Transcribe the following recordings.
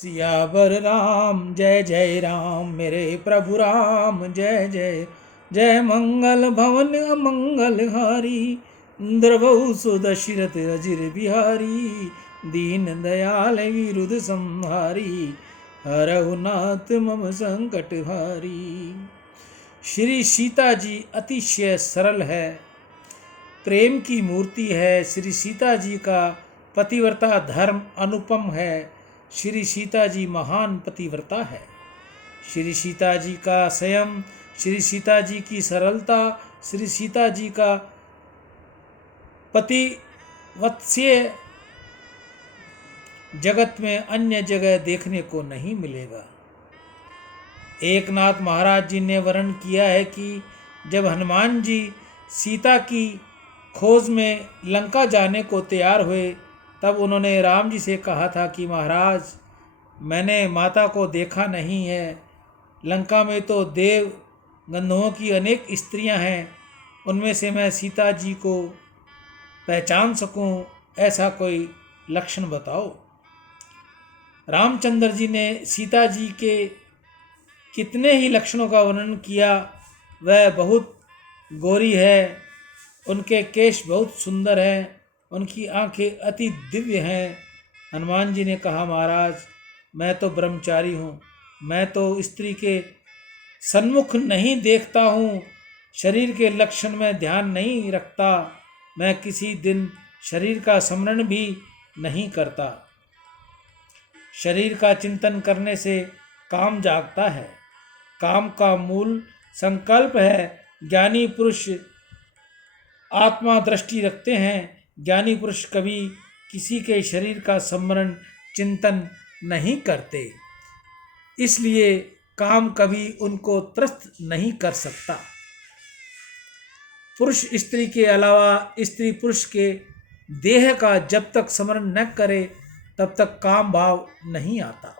सियावर राम जय जय राम, मेरे प्रभु राम जय जय जय। मंगल भवन अमंगल हारी, द्रवहु सुदशरथ अजिर बिहारी। दीन दयाल विरुद्ध संहारी, हरहु नाथ मम संकट हारी। श्री सीता जी अतिशय सरल है, प्रेम की मूर्ति है। श्री सीता जी का पतिव्रता धर्म अनुपम है। श्री सीता जी महान पतिव्रता है। श्री सीता जी का संयम, श्री सीता जी की सरलता, श्री सीता जी का पतिवत्स्य जगत में अन्य जगह देखने को नहीं मिलेगा। एकनाथ महाराज जी ने वर्णन किया है कि जब हनुमान जी सीता की खोज में लंका जाने को तैयार हुए, तब उन्होंने राम जी से कहा था कि महाराज, मैंने माता को देखा नहीं है। लंका में तो देव गंधर्वों की अनेक स्त्रियां हैं, उनमें से मैं सीता जी को पहचान सकूं, ऐसा कोई लक्षण बताओ। रामचंद्र जी ने सीता जी के कितने ही लक्षणों का वर्णन किया। वह बहुत गोरी है, उनके केश बहुत सुंदर हैं, उनकी आंखें अति दिव्य हैं। हनुमान जी ने कहा, महाराज मैं तो ब्रह्मचारी हूँ, मैं तो स्त्री के सन्मुख नहीं देखता हूँ, शरीर के लक्षण में ध्यान नहीं रखता, मैं किसी दिन शरीर का स्मरण भी नहीं करता। शरीर का चिंतन करने से काम जागता है, काम का मूल संकल्प है। ज्ञानी पुरुष आत्मा दृष्टि रखते हैं। ज्ञानी पुरुष कभी किसी के शरीर का स्मरण चिंतन नहीं करते, इसलिए काम कभी उनको त्रस्त नहीं कर सकता। पुरुष स्त्री के अलावा स्त्री पुरुष के देह का जब तक स्मरण न करे, तब तक काम भाव नहीं आता।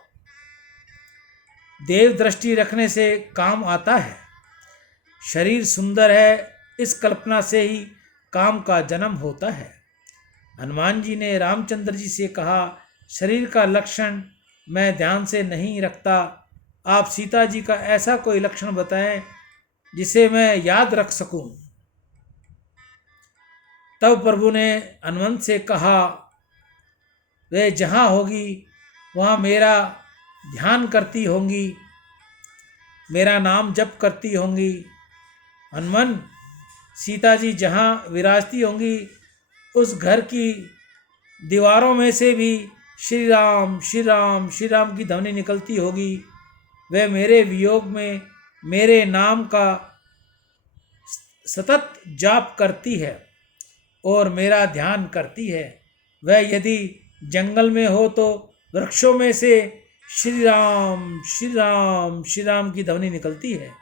देव दृष्टि रखने से काम आता है। शरीर सुंदर है, इस कल्पना से ही काम का जन्म होता है। हनुमान जी ने रामचंद्र जी से कहा, शरीर का लक्षण मैं ध्यान से नहीं रखता, आप सीता जी का ऐसा कोई लक्षण बताएं जिसे मैं याद रख सकूं। तब प्रभु ने हनुमंत से कहा, वे जहाँ होगी वहाँ मेरा ध्यान करती होंगी, मेरा नाम जप करती होंगी। हनुमान, सीता जी जहाँ विराजती होंगी, उस घर की दीवारों में से भी श्री राम श्री राम श्री राम की ध्वनि निकलती होगी। वह मेरे वियोग में मेरे नाम का सतत जाप करती है और मेरा ध्यान करती है। वह यदि जंगल में हो तो वृक्षों में से श्री राम श्री राम श्री राम की ध्वनि निकलती है।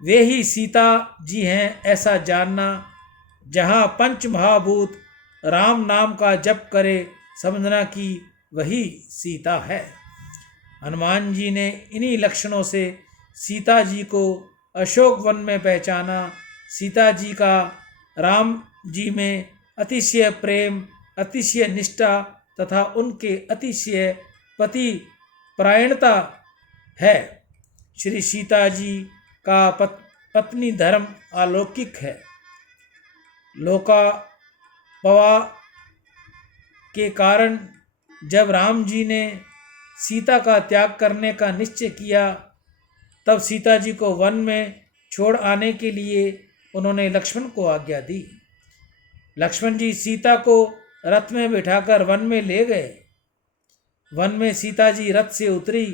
वे ही सीता जी हैं, ऐसा जानना। जहाँ पंच महाभूत राम नाम का जप करे, समझना कि वही सीता है। हनुमान जी ने इन्हीं लक्षणों से सीता जी को अशोक वन में पहचाना। सीता जी का राम जी में अतिशय प्रेम, अतिशय निष्ठा तथा उनके अतिशय पति परायणता है। श्री सीता जी का पत्नी धर्म अलौकिक है। लोकापवा के कारण जब राम जी ने सीता का त्याग करने का निश्चय किया, तब सीता जी को वन में छोड़ आने के लिए उन्होंने लक्ष्मण को आज्ञा दी। लक्ष्मण जी सीता को रथ में बिठाकर वन में ले गए। वन में सीता जी रथ से उतरी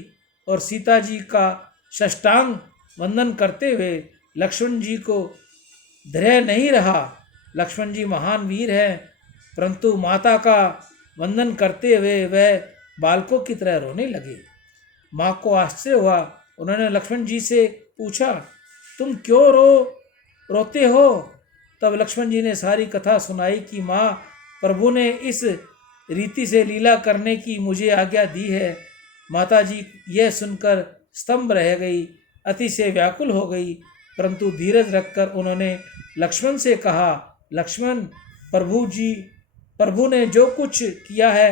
और सीता जी का साष्टांग वंदन करते हुए लक्ष्मण जी को धैर्य नहीं रहा। लक्ष्मण जी महान वीर हैं, परंतु माता का वंदन करते हुए वह बालकों की तरह रोने लगे। माँ को आश्चर्य हुआ। उन्होंने लक्ष्मण जी से पूछा, तुम क्यों रोते हो? तब लक्ष्मण जी ने सारी कथा सुनाई कि माँ, प्रभु ने इस रीति से लीला करने की मुझे आज्ञा दी है। माता जी यह सुनकर स्तंभ रह गई, अतिशय व्याकुल हो गई, परंतु धीरज रखकर उन्होंने लक्ष्मण से कहा, लक्ष्मण, प्रभु ने जो कुछ किया है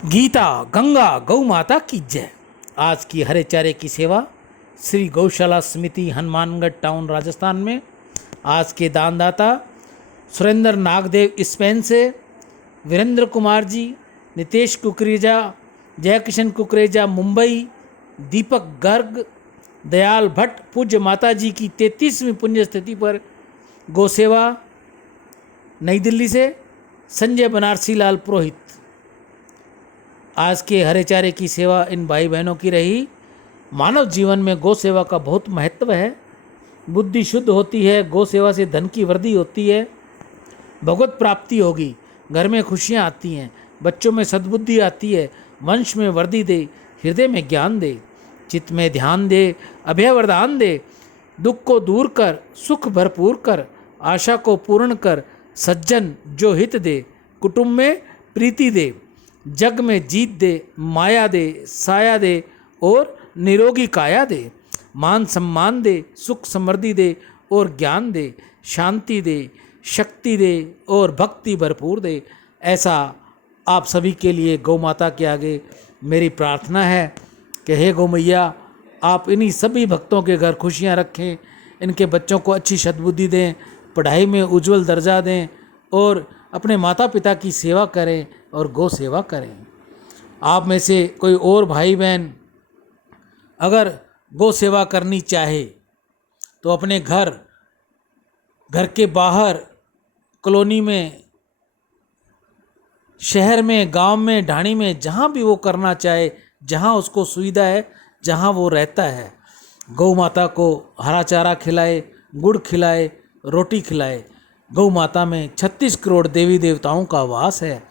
गीता गंगा गौ माता की जय। आज की हरे चारे की सेवा श्री गौशाला समिति हनुमानगढ़ टाउन राजस्थान में। आज के दानदाता सुरेंद्र नागदेव स्पेन से, वीरेंद्र कुमार जी, नितेश कुकरेजा, जयकिशन कुकरेजा मुंबई, दीपक गर्ग, दयाल भट्ट। पूज्य माता जी की 33वीं पुण्यतिथि पर गौसेवा नई दिल्ली से संजय बनारसी लाल पुरोहित। आज के हरे चारे की सेवा इन भाई बहनों की रही। मानव जीवन में गौ सेवा का बहुत महत्व है। बुद्धि शुद्ध होती है, गौ सेवा से धन की वृद्धि होती है, भगवत प्राप्ति होगी, घर में खुशियाँ आती हैं, बच्चों में सद्बुद्धि आती है, वंश में वृद्धि दे, हृदय में ज्ञान दे, चित्त में ध्यान दे, अभय वरदान दे, दुख को दूर कर, सुख भरपूर कर, आशा को पूर्ण कर, सज्जन जो हित दे, कुटुंब में प्रीति दे, जग में जीत दे, माया दे, साया दे और निरोगी काया दे, मान सम्मान दे, सुख समृद्धि दे और ज्ञान दे, शांति दे, शक्ति दे और भक्ति भरपूर दे। ऐसा आप सभी के लिए गौ माता के आगे मेरी प्रार्थना है कि हे गौ मैया, आप इन्हीं सभी भक्तों के घर खुशियाँ रखें, इनके बच्चों को अच्छी सद्बुद्धि दें, पढ़ाई में उज्जवल दर्जा दें और अपने माता पिता की सेवा करें और गौ सेवा करें। आप में से कोई और भाई बहन अगर गौ सेवा करनी चाहे तो अपने घर के बाहर, कॉलोनी में, शहर में, गांव में, ढाणी में, जहां भी वो करना चाहे, जहां उसको सुविधा है, जहां वो रहता है, गौ माता को हरा चारा खिलाए, गुड़ खिलाए, रोटी खिलाए। गौ माता में 36 करोड़ देवी देवताओं का वास है।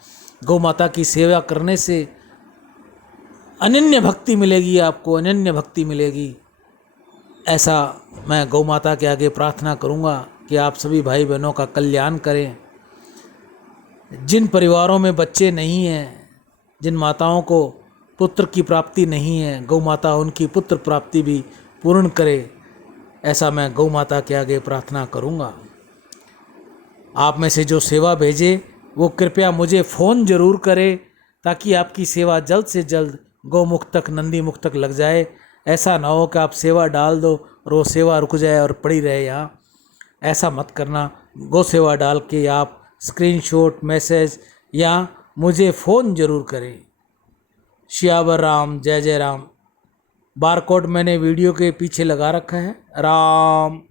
गौ माता की सेवा करने से अनन्य भक्ति मिलेगी, आपको अनन्य भक्ति मिलेगी। ऐसा मैं गौ माता के आगे प्रार्थना करूंगा कि आप सभी भाई बहनों का कल्याण करें। जिन परिवारों में बच्चे नहीं हैं, जिन माताओं को पुत्र की प्राप्ति नहीं है, गौ माता उनकी पुत्र प्राप्ति भी पूर्ण करे। ऐसा मैं गौ माता के आगे प्रार्थना करूंगा। आप में से जो सेवा भेजे वो कृपया मुझे फ़ोन ज़रूर करें ताकि आपकी सेवा जल्द से जल्द गौमुख तक, नंदी मुख तक लग जाए। ऐसा ना हो कि आप सेवा डाल दो और वो सेवा रुक जाए और पड़ी रहे यहाँ। ऐसा मत करना। गौ सेवा डाल के आप स्क्रीनशॉट, मैसेज या मुझे फ़ोन ज़रूर करें। श्यावर राम, जय जय राम। बारकोड मैंने वीडियो के पीछे लगा रखा है। राम।